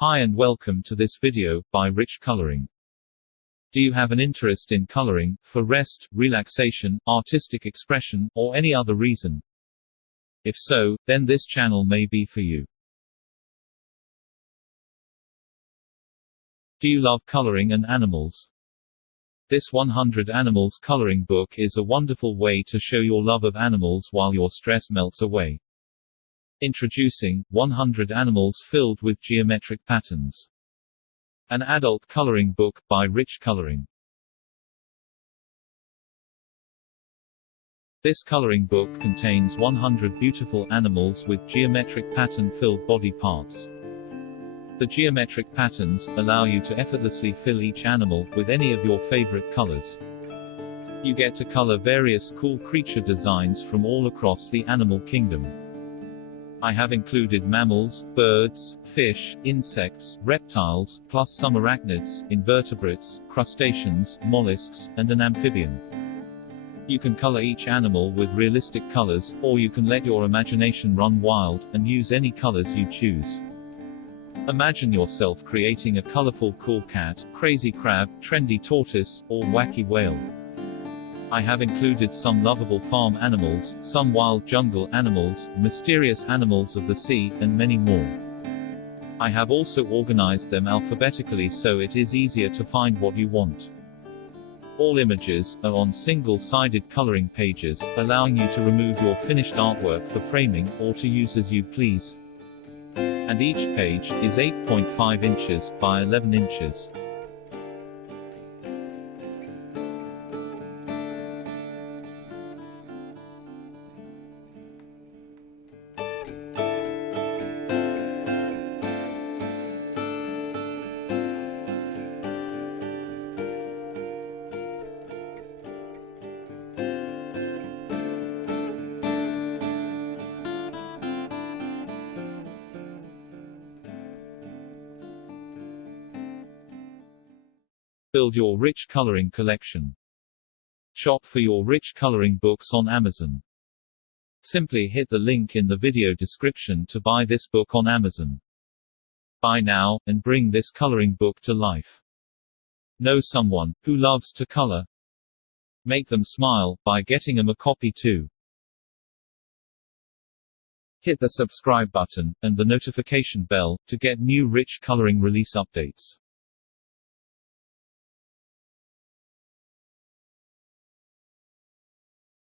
Hi and welcome to this video by Rich Coloring. Do you have an interest in coloring, for rest, relaxation, artistic expression, or any other reason? If so, then this channel may be for you. Do you love coloring and animals? This 100 Animals coloring book is a wonderful way to show your love of animals while your stress melts away. Introducing 100 Animals filled with geometric patterns. An adult coloring book by Rich Coloring. This coloring book contains 100 beautiful animals with geometric pattern-filled body parts. The geometric patterns allow you to effortlessly fill each animal with any of your favorite colors. You get to color various cool creature designs from all across the animal kingdom. I have included mammals, birds, fish, insects, reptiles, plus some arachnids, invertebrates, crustaceans, molluscs, and an amphibian. You can color each animal with realistic colors, or you can let your imagination run wild, and use any colors you choose. Imagine yourself creating a colorful cool cat, crazy crab, trendy tortoise, or wacky whale. I have included some lovable farm animals, some wild jungle animals, mysterious animals of the sea, and many more. I have also organized them alphabetically so it is easier to find what you want. All images are on single-sided coloring pages, allowing you to remove your finished artwork for framing, or to use as you please. And each page is 8.5 inches by 11 inches. Build your rich coloring collection. Shop for your rich coloring books on Amazon. Simply hit the link in the video description to buy this book on Amazon. Buy now, and bring this coloring book to life. Know someone who loves to color? Make them smile by getting them a copy too. Hit the subscribe button, and the notification bell, to get new rich coloring release updates.